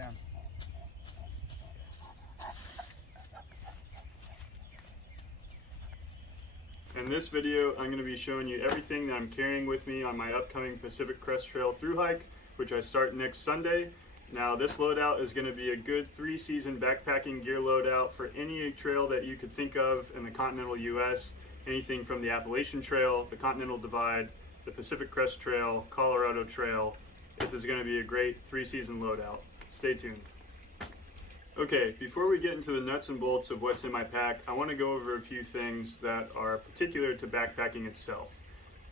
down. In this video, I'm going to be showing you everything that I'm carrying with me on my upcoming Pacific Crest Trail Thru-Hike, which I start next Sunday. Now, this loadout is going to be a good 3-season backpacking gear loadout for any trail that you could think of in the continental US. Anything from the Appalachian Trail, the Continental Divide, the Pacific Crest Trail, Colorado Trail. This is going to be a great 3-season loadout. Stay tuned. Okay, before we get into the nuts and bolts of what's in my pack, I want to go over a few things that are particular to backpacking itself.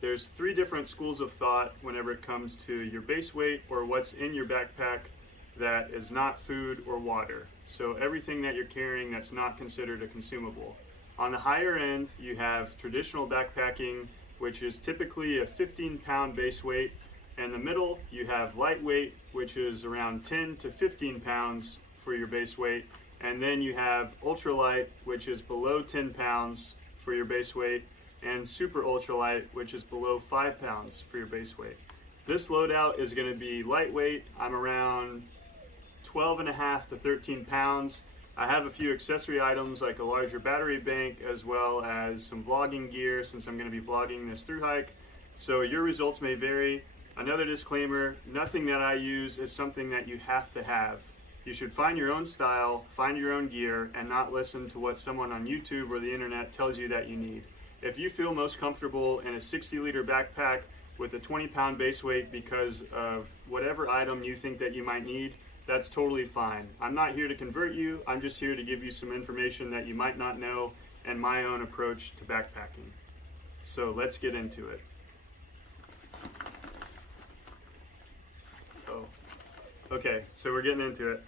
There's 3 different schools of thought whenever it comes to your base weight or what's in your backpack that is not food or water. So everything that you're carrying that's not considered a consumable. On the higher end, you have traditional backpacking, which is typically a 15-pound base weight. In the middle, you have lightweight, which is around 10 to 15 pounds for your base weight. And then you have ultralight, which is below 10 pounds for your base weight, and super ultralight, which is below 5 pounds for your base weight. This loadout is going to be lightweight. I'm around 12.5 to 13 pounds. I have a few accessory items like a larger battery bank as well as some vlogging gear since I'm going to be vlogging this Thru-Hike. So your results may vary. Another disclaimer, nothing that I use is something that you have to have. You should find your own style, find your own gear, and not listen to what someone on YouTube or the internet tells you that you need. If you feel most comfortable in a 60-liter backpack with a 20-pound base weight because of whatever item you think that you might need, that's totally fine. I'm not here to convert you, I'm just here to give you some information that you might not know and my own approach to backpacking. So let's get into it. Okay, so we're getting into it.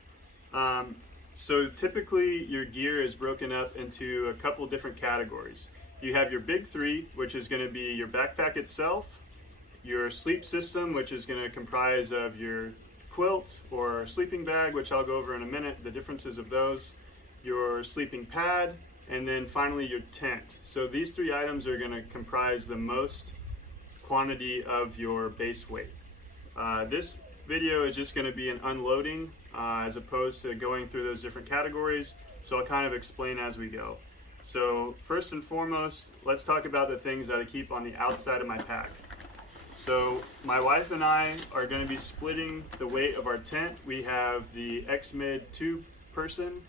So typically your gear is broken up into a couple different categories. You have your big 3, which is going to be your backpack itself, your sleep system, which is going to comprise of your quilt or sleeping bag, which I'll go over in a minute, the differences of those, your sleeping pad, and then finally your tent. So these 3 items are going to comprise the most quantity of your base weight. This video is just going to be an unloading as opposed to going through those different categories, so I'll kind of explain as we go. So first and foremost, let's talk about the things that I keep on the outside of my pack. So my wife and I are going to be splitting the weight of our tent. We have the X-Mid 2-person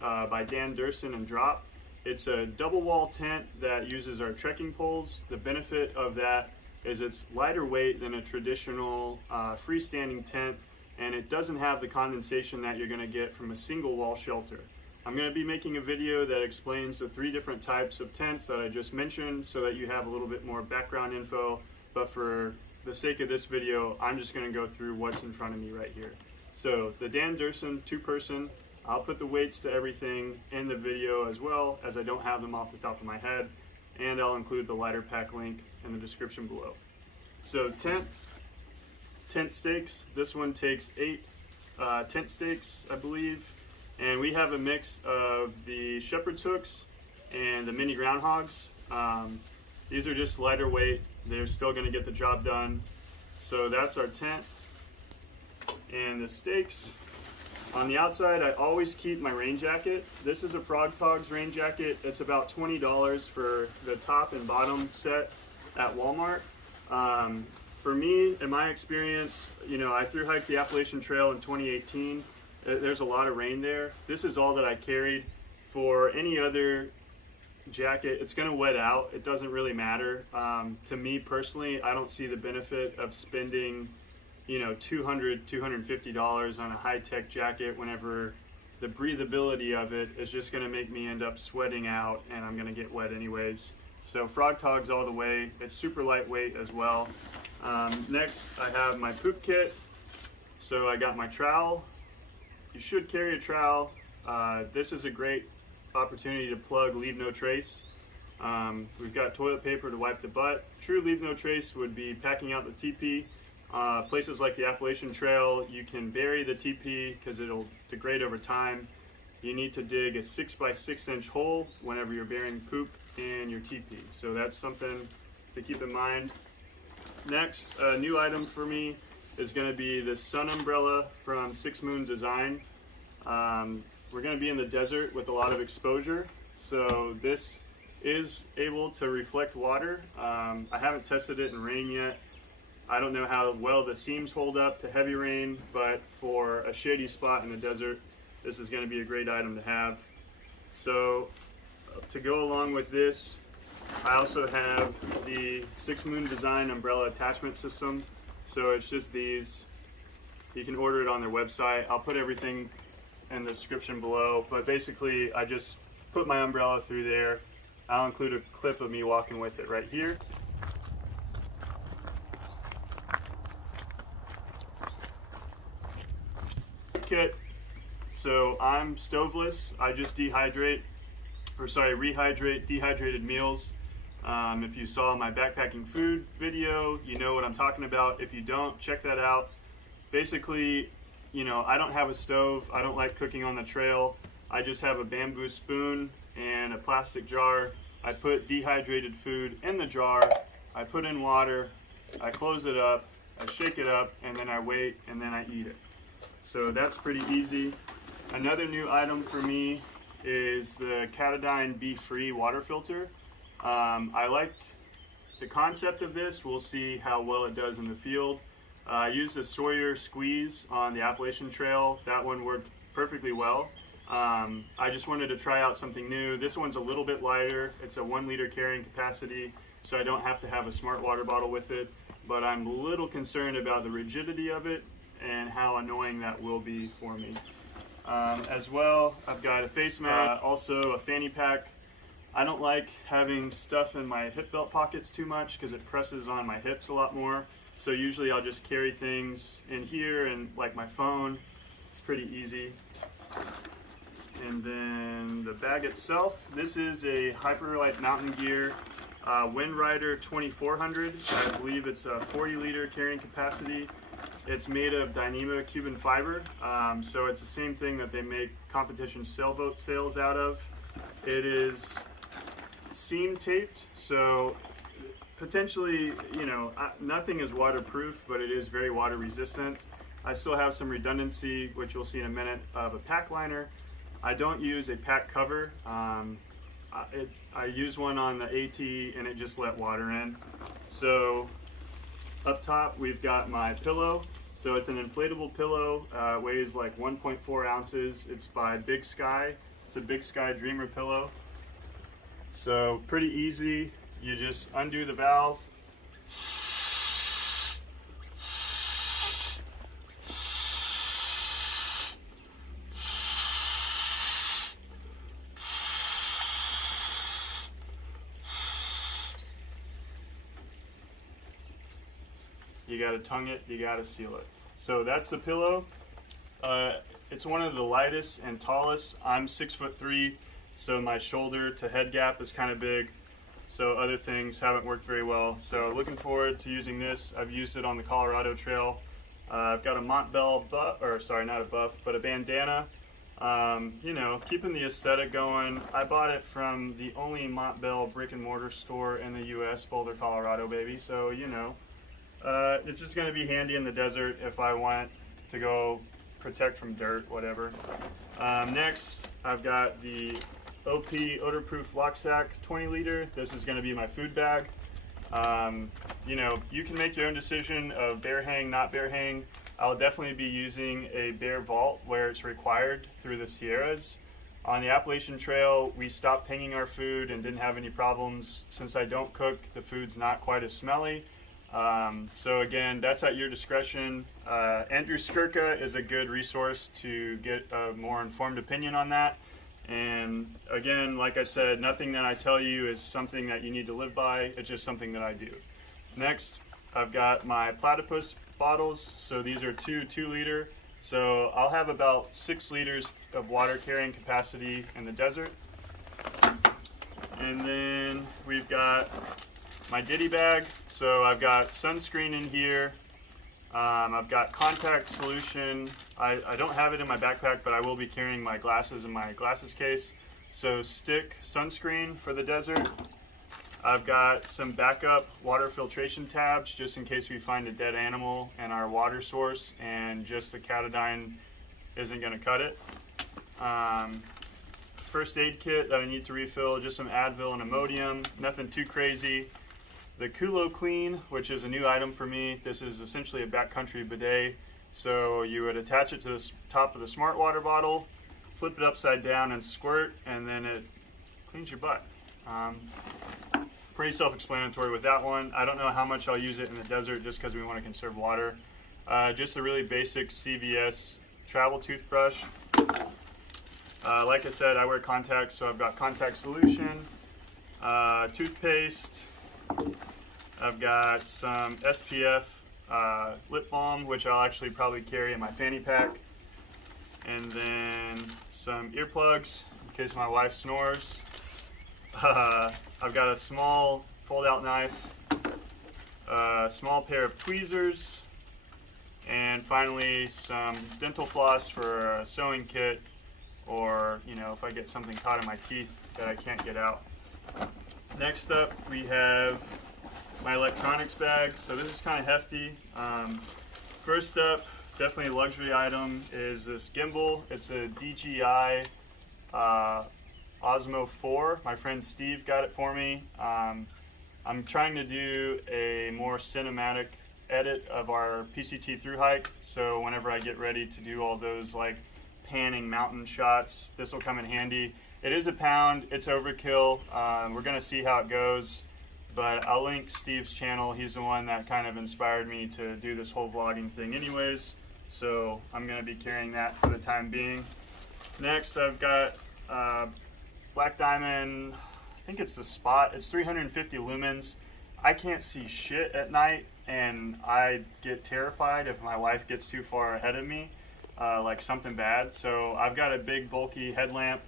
by Dan Durson and Drop. It's a double wall tent that uses our trekking poles. The benefit of that is it's lighter weight than a traditional freestanding tent, and it doesn't have the condensation that you're going to get from a single wall shelter. I'm going to be making a video that explains the 3 different types of tents that I just mentioned so that you have a little bit more background info, but for the sake of this video, I'm just going to go through what's in front of me right here. So the Dan Durson 2-person, I'll put the weights to everything in the video as well, as I don't have them off the top of my head, and I'll include the lighter pack link in the description below. So tent stakes, this one takes 8 tent stakes, I believe, and we have a mix of the shepherd's hooks and the mini groundhogs. These are just lighter weight, they're still going to get the job done. So that's our tent and the stakes. On the outside, I always keep my rain jacket. This is a Frog Togs rain jacket. It's about $20 for the top and bottom set at Walmart. For me, in my experience, I Thru-hiked the Appalachian Trail in 2018. There's a lot of rain there. This is all that I carried. For any other jacket, it's going to wet out. It doesn't really matter. To me personally, I don't see the benefit of spending $200, $250 on a high-tech jacket whenever the breathability of it is just going to make me end up sweating out and I'm going to get wet anyways. So Frog Togs all the way. It's super lightweight as well. Next, I have my poop kit. So I got my trowel. You should carry a trowel. This is a great opportunity to plug Leave No Trace. We've got toilet paper to wipe the butt. True Leave No Trace would be packing out the TP. Places like the Appalachian Trail, you can bury the TP because it'll degrade over time. You need to dig a 6x6 inch hole whenever you're burying poop in your TP. So that's something to keep in mind. Next, a new item for me is going to be this sun umbrella from Six Moon Design. We're going to be in the desert with a lot of exposure, so this is able to reflect water. I haven't tested it in rain yet. I don't know how well the seams hold up to heavy rain, but for a shady spot in the desert, this is going to be a great item to have. So to go along with this, I also have the Six Moon Design umbrella attachment system. So it's just these. You can order it on their website. I'll put everything in the description below, but basically I just put my umbrella through there. I'll include a clip of me walking with it right here. Kit. So I'm stoveless. I just rehydrate dehydrated meals. If you saw my backpacking food video, you know what I'm talking about. If you don't, check that out. Basically, you know, I don't have a stove. I don't like cooking on the trail. I just have a bamboo spoon and a plastic jar. I put dehydrated food in the jar. I put in water. I close it up. I shake it up, and then I wait, and then I eat it. So that's pretty easy. Another new item for me is the Katadyn Be Free water filter. I like the concept of this. We'll see how well it does in the field. I used a Sawyer squeeze on the Appalachian Trail. That one worked perfectly well. I just wanted to try out something new. This one's a little bit lighter. It's a 1 liter carrying capacity, so I don't have to have a smart water bottle with it, but I'm a little concerned about the rigidity of it and how annoying that will be for me. As well, I've got a face mask, also a fanny pack. I don't like having stuff in my hip belt pockets too much because it presses on my hips a lot more. So usually I'll just carry things in here, and like my phone, it's pretty easy. And then the bag itself, this is a Hyperlight Mountain Gear Wind Rider 2400. I believe it's a 40 liter carrying capacity. It's made of Dyneema Cuban fiber, so it's the same thing that they make competition sailboat sails out of. It is seam taped, so potentially, you know, nothing is waterproof, but it is very water resistant. I still have some redundancy, which you'll see in a minute, of a pack liner. I don't use a pack cover. I use one on the AT, and it just let water in. So up top, we've got my pillow. So it's an inflatable pillow, weighs like 1.4 ounces. It's by Big Sky. It's a Big Sky Dreamer pillow. So pretty easy. You just undo the valve. You gotta tongue it, you gotta seal it. So that's the pillow. It's one of the lightest and tallest. I'm 6'3", so my shoulder to head gap is kind of big. So other things haven't worked very well. So looking forward to using this. I've used it on the Colorado Trail. I've got a Montbell buff, or sorry, not a buff, but a bandana. You know, keeping the aesthetic going. I bought it from the only Montbell brick and mortar store in the U.S., Boulder, Colorado, baby. So, you know, it's just gonna be handy in the desert if I want to go protect from dirt, whatever. Next, I've got the OP odor-proof lock sack 20 liter. This is going to be my food bag. You know, you can make your own decision of bear hang, not bear hang. I'll definitely be using a bear vault where it's required through the Sierras. On the Appalachian Trail, we stopped hanging our food and didn't have any problems. Since I don't cook, the food's not quite as smelly. So again, that's at your discretion. Andrew Skirka is a good resource to get a more informed opinion on that. And again, like I said, nothing that I tell you is something that you need to live by. It's just something that I do. Next, I've got my platypus bottles. So these are 2 liter. So I'll have about 6 liters of water carrying capacity in the desert. And then we've got my ditty bag. So I've got sunscreen in here. I've got contact solution. I don't have it in my backpack, but I will be carrying my glasses in my glasses case. So stick sunscreen for the desert. I've got some backup water filtration tabs just in case we find a dead animal in our water source and just the Catadine isn't going to cut it. First aid kit that I need to refill, just some Advil and Imodium, nothing too crazy. The Kulo Clean, which is a new item for me. This is essentially a backcountry bidet. So you would attach it to the top of the smart water bottle, flip it upside down and squirt, and then it cleans your butt. Pretty self-explanatory with that one. I don't know how much I'll use it in the desert just because we want to conserve water. Just a really basic CVS travel toothbrush. Like I said, I wear contacts, so I've got contact solution, toothpaste. I've got some SPF lip balm, which I'll actually probably carry in my fanny pack. And then some earplugs in case my wife snores. I've got a small fold-out knife, a small pair of tweezers, and finally some dental floss for a sewing kit, or if I get something caught in my teeth that I can't get out. Next up, we have my electronics bag. So this is kind of hefty. First up, definitely a luxury item, is this gimbal. It's a DJI Osmo 4. My friend Steve got it for me. I'm trying to do a more cinematic edit of our PCT Thru-Hike, so whenever I get ready to do all those like panning mountain shots, this will come in handy. It is a pound, it's overkill. We're gonna see how it goes, but I'll link Steve's channel. He's the one that kind of inspired me to do this whole vlogging thing anyways, so I'm gonna be carrying that for the time being. Next, I've got Black Diamond, I think it's the Spot. It's 350 lumens. I can't see shit at night, and I get terrified if my wife gets too far ahead of me, like something bad. So I've got a big bulky headlamp.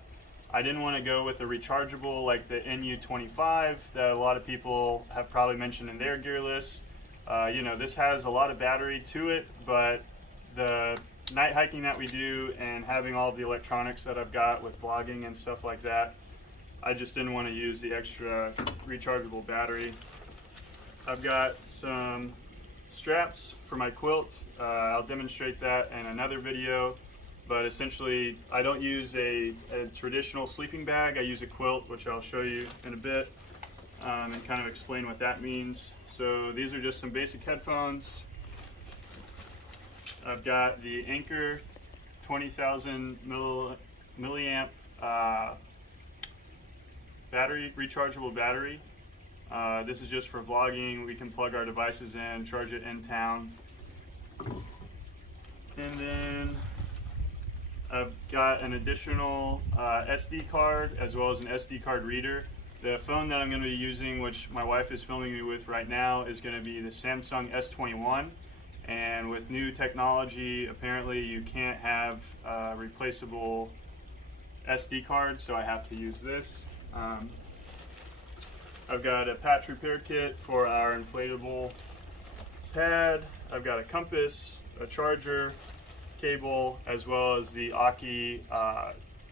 I didn't want to go with a rechargeable like the NU25 that a lot of people have probably mentioned in their gear list. This has a lot of battery to it, but the night hiking that we do and having all the electronics that I've got with vlogging and stuff like that, I just didn't want to use the extra rechargeable battery. I've got some straps for my quilt. I'll demonstrate that in another video, but essentially I don't use a traditional sleeping bag. I use a quilt, which I'll show you in a bit, and kind of explain what that means. So these are just some basic headphones. I've got the Anchor 20,000 milliamp battery, rechargeable battery. This is just for vlogging. We can plug our devices in, charge it in town. And then I've got an additional SD card as well as an SD card reader. The phone that I'm going to be using, which my wife is filming me with right now, is going to be the Samsung S21. And with new technology, apparently you can't have replaceable SD cards, so I have to use this. I've got a patch repair kit for our inflatable pad. I've got a compass, a charger, cable, as well as the Aki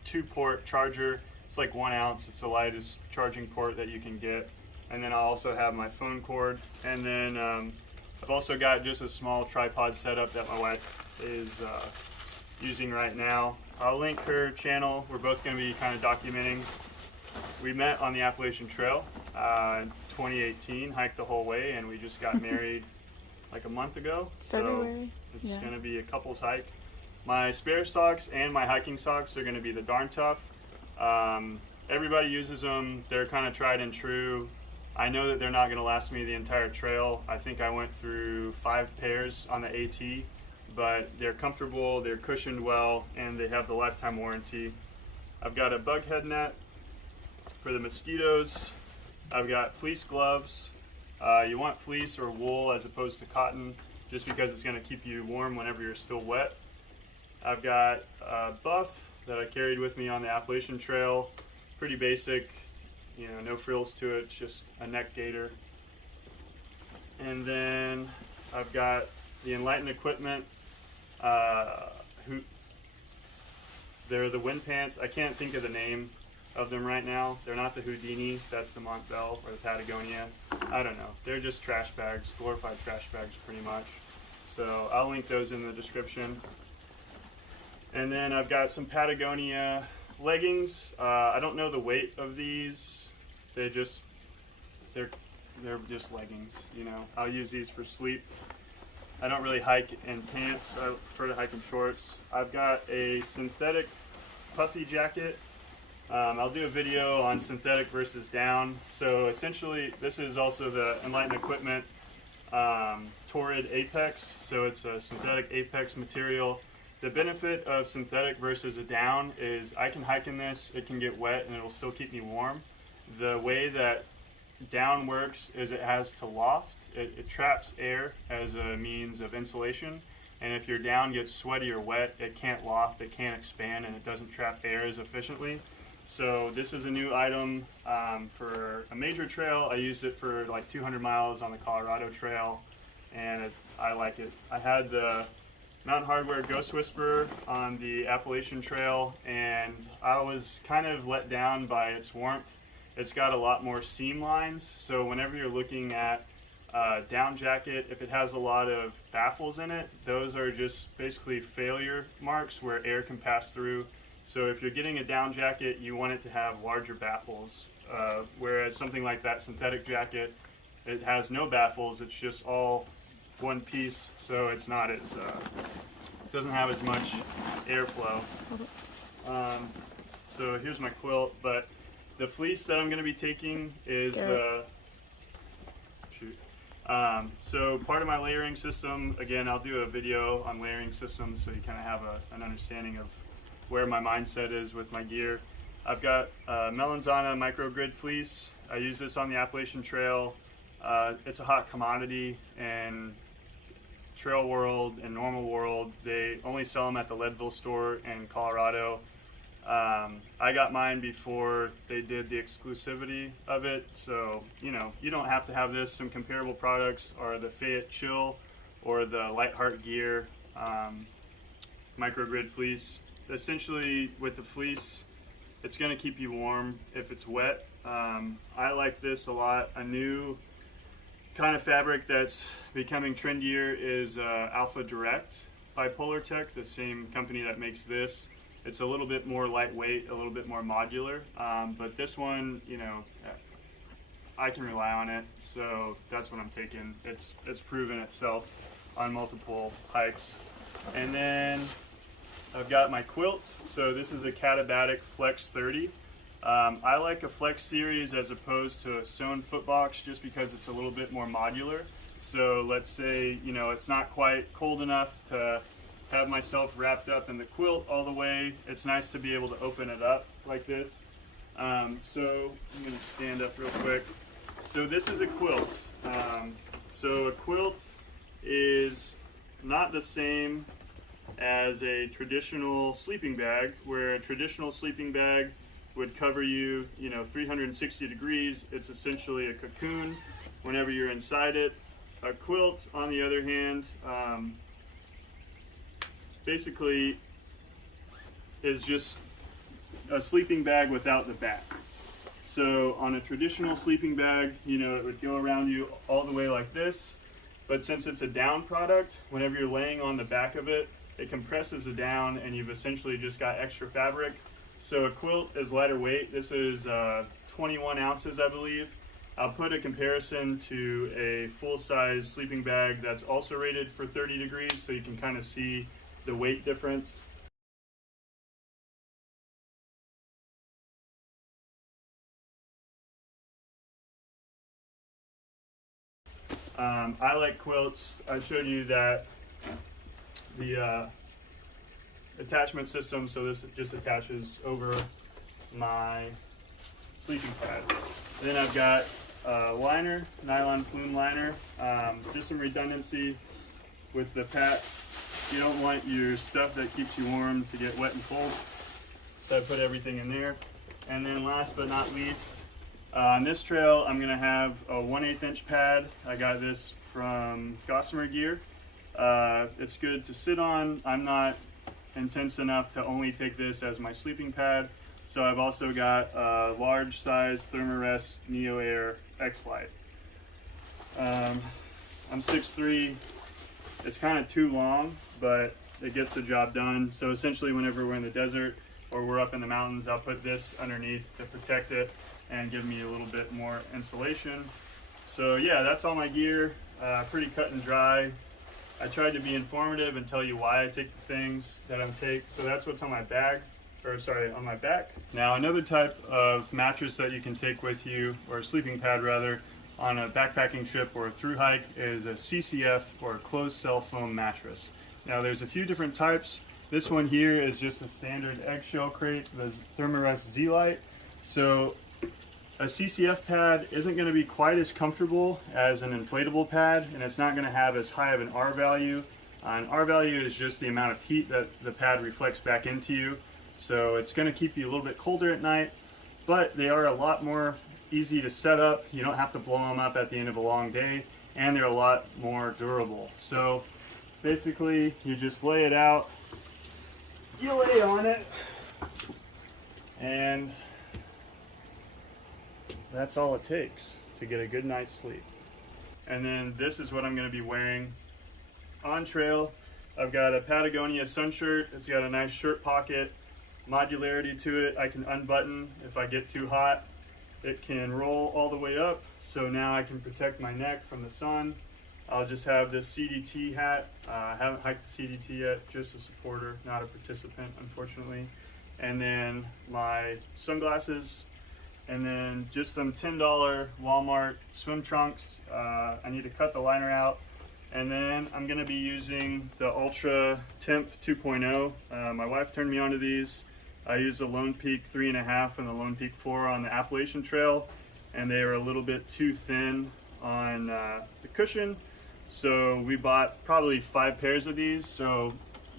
2-port charger. It's like 1 ounce. It's the lightest charging port that you can get. And then I'll also have my phone cord. And then I've also got just a small tripod setup that my wife is using right now. I'll link her channel. We're both going to be kind of documenting. We met on the Appalachian Trail in 2018, hiked the whole way, and we just got married like a month ago. February. So it's going to be a couple's hike. My spare socks and my hiking socks are going to be the Darn Tough. Everybody uses them. They're kind of tried and true. I know that they're not going to last me the entire trail. I think I went through 5 pairs on the AT, but they're comfortable, they're cushioned well, and they have the lifetime warranty. I've got a bug head net for the mosquitoes. I've got fleece gloves. You want fleece or wool as opposed to cotton, just because it's going to keep you warm whenever you're still wet. I've got a buff that I carried with me on the Appalachian Trail. Pretty basic, no frills to it, just a neck gaiter. And then I've got the Enlighten equipment. They're the wind pants. I can't think of the name. of them right now. They're not the Houdini, that's the Montbell or the Patagonia. I don't know. They're just trash bags, glorified trash bags pretty much. So I'll link those in the description. And then I've got some Patagonia leggings. I don't know the weight of these. They're just leggings, you know. I'll use these for sleep. I don't really hike in pants. I prefer to hike in shorts. I've got a synthetic puffy jacket. I'll do a video on synthetic versus down. So essentially, this is also the Enlighten Equipment Torrid Apex. So it's a synthetic Apex material. The benefit of synthetic versus a down is I can hike in this, it can get wet, and it will still keep me warm. The way that down works is it has to loft. It traps air as a means of insulation. And if your down gets sweaty or wet, it can't loft, it can't expand, and it doesn't trap air as efficiently. So this is a new item for a major trail. I used it for like 200 miles on the Colorado Trail, and I like it. I had the Mountain Hardwear Ghost Whisperer on the Appalachian Trail, and I was kind of let down by its warmth. It's got a lot more seam lines, so whenever you're looking at a down jacket, if it has a lot of baffles in it, those are just basically failure marks where air can pass through. So if you're getting a down jacket, you want it to have larger baffles, whereas something like that synthetic jacket, it has no baffles, it's just all one piece, so it's not as, doesn't have as much airflow. So here's my quilt, but the fleece that I'm going to be taking is so part of my layering system, again, I'll do a video on layering systems so you kind of have an understanding of where my mindset is with my gear. I've got Melanzana microgrid fleece. I use this on the Appalachian Trail. It's a hot commodity in trail world and normal world. They only sell them at the Leadville store in Colorado. I got mine before they did the exclusivity of it, so you know, you don't have to have this. Some comparable products are the Fayette Chill or the Light Heart Gear microgrid fleece. Essentially with the fleece, it's going to keep you warm if it's wet. I like this a lot. A new kind of fabric that's becoming trendier is Alpha Direct by Polartec, the same company that makes this. It's a little bit more lightweight, a little bit more modular, but this one, you know, I can rely on it, so that's what I'm taking. It's proven itself on multiple hikes. And then I've got my quilt. So this is a Catabatic Flex 30. I like a Flex series as opposed to a sewn foot box just because it's a little bit more modular. So let's say, you know, it's not quite cold enough to have myself wrapped up in the quilt all the way. It's nice to be able to open it up like this. So I'm going to stand up real quick. So this is a quilt. So a quilt is not the same as a traditional sleeping bag, where a traditional sleeping bag would cover you, you know, 360 degrees. It's essentially a cocoon whenever you're inside it. A quilt, on the other hand, basically is just a sleeping bag without the back. So on a traditional sleeping bag, you know, it would go around you all the way like this, but since it's a down product, whenever you're laying on the back of it, it compresses it down and you've essentially just got extra fabric. So a quilt is lighter weight. This is 21 ounces, I believe. I'll put a comparison to a full-size sleeping bag that's also rated for 30 degrees so you can kind of see the weight difference. I like quilts. I showed you that the attachment system, so this just attaches over my sleeping pad. Then I've got a liner, nylon plume liner, just some redundancy with the pack. You don't want your stuff that keeps you warm to get wet and cold, so I put everything in there. And then last but not least, on this trail I'm going to have a 1/8 inch pad. I got this from Gossamer Gear. It's good to sit on. I'm not intense enough to only take this as my sleeping pad, So I've also got a large size Thermarest Neo Air X Lite. I'm 6'3". It's kind of too long, but it gets the job done. So essentially whenever we're in the desert or we're up in the mountains, I'll put this underneath to protect it and give me a little bit more insulation. So yeah, that's all my gear, pretty cut and dry. I tried to be informative and tell you why I take the things that I take. So that's what's on my bag, on my back. Now another type of mattress that you can take with you, or a sleeping pad rather, on a backpacking trip or a thru-hike is a CCF, or a closed cell foam mattress. Now there's a few different types. This one here is just a standard eggshell crate, the Thermarest Z-Lite. So a CCF pad isn't going to be quite as comfortable as an inflatable pad, and it's not going to have as high of an R value. An R value is just the amount of heat that the pad reflects back into you. So it's going to keep you a little bit colder at night, but they are a lot more easy to set up. You don't have to blow them up at the end of a long day, and they're a lot more durable. So basically you just lay it out, you lay on it, and that's all it takes to get a good night's sleep. And then this is what I'm going to be wearing on trail. I've got a Patagonia sun shirt. It's got a nice shirt pocket, modularity to it. I can unbutton if I get too hot. It can roll all the way up, so now I can protect my neck from the sun. I'll just have this CDT hat. I haven't hiked the CDT yet, just a supporter, not a participant, unfortunately. And then my sunglasses, and then just some $10 Walmart swim trunks. I need to cut the liner out. And then I'm gonna be using the Ultra Temp 2.0. My wife turned me onto these. I used the Lone Peak 3.5 and the Lone Peak 4 on the Appalachian Trail, and they were a little bit too thin on the cushion. So we bought probably 5 pairs of these. So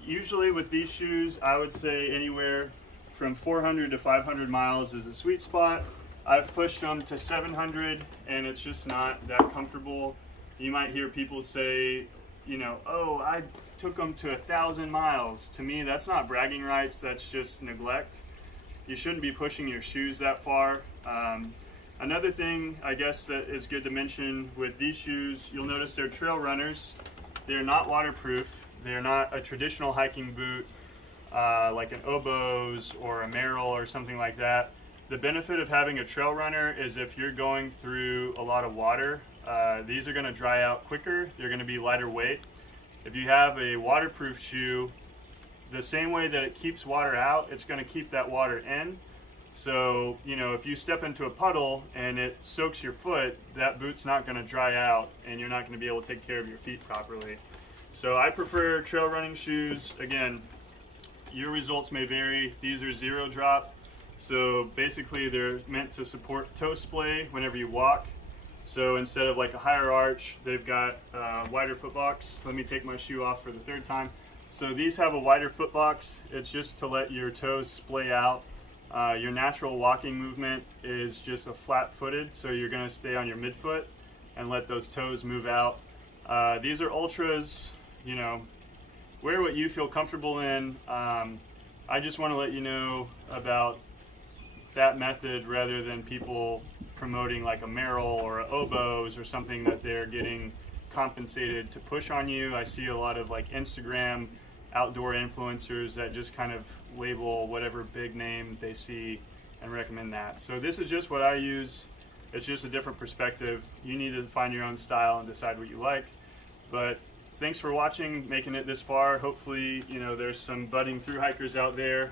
usually with these shoes, I would say anywhere from 400 to 500 miles is a sweet spot. I've pushed them to 700, and it's just not that comfortable. You might hear people say, you know, oh, I took them to 1,000 miles. To me, that's not bragging rights, that's just neglect. You shouldn't be pushing your shoes that far. Another thing I guess that is good to mention with these shoes, you'll notice they're trail runners. They're not waterproof. They're not a traditional hiking boot like an Oboz or a Merrell or something like that. The benefit of having a trail runner is if you're going through a lot of water, these are going to dry out quicker. They're going to be lighter weight. If you have a waterproof shoe, the same way that it keeps water out, it's going to keep that water in. So, you know, if you step into a puddle and it soaks your foot, that boot's not going to dry out, and you're not going to be able to take care of your feet properly. So I prefer trail running shoes. Again, your results may vary. These are 0 drop. So basically they're meant to support toe splay whenever you walk. So instead of like a higher arch, they've got a wider foot box. Let me take my shoe off for the 3rd time. So these have a wider foot box. It's just to let your toes splay out. Your natural walking movement is just a flat footed, so you're going to stay on your midfoot and let those toes move out. These are ultras, you know, wear what you feel comfortable in. I just want to let you know about that method rather than people promoting like a Merrell or a Oboz or something that they're getting compensated to push on you. I see a lot of like Instagram outdoor influencers that just kind of label whatever big name they see and recommend that. So this is just what I use. It's just a different perspective. You need to find your own style and decide what you like. But thanks for watching, making it this far. Hopefully, you know, there's some budding thru-hikers out there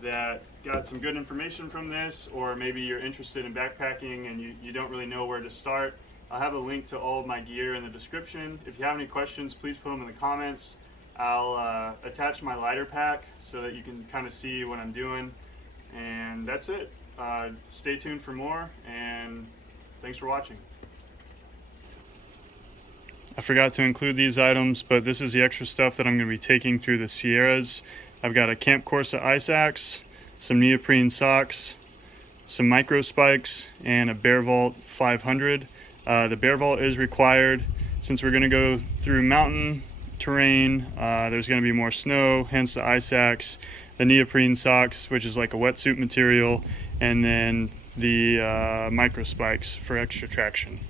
that got some good information from this, or maybe you're interested in backpacking and you don't really know where to start. I'll have a link to all of my gear in the description. If you have any questions, please put them in the comments. I'll attach my lighter pack so that you can kind of see what I'm doing. And that's it. Stay tuned for more, and thanks for watching. I forgot to include these items, but this is the extra stuff that I'm going to be taking through the Sierras. I've got a Camp Corsa ice axe, some neoprene socks, some micro spikes, and a Bear Vault 500. The Bear Vault is required since we're going to go through mountain terrain. There's going to be more snow, hence the ice axe. the neoprene socks, which is like a wetsuit material, and then the micro spikes for extra traction.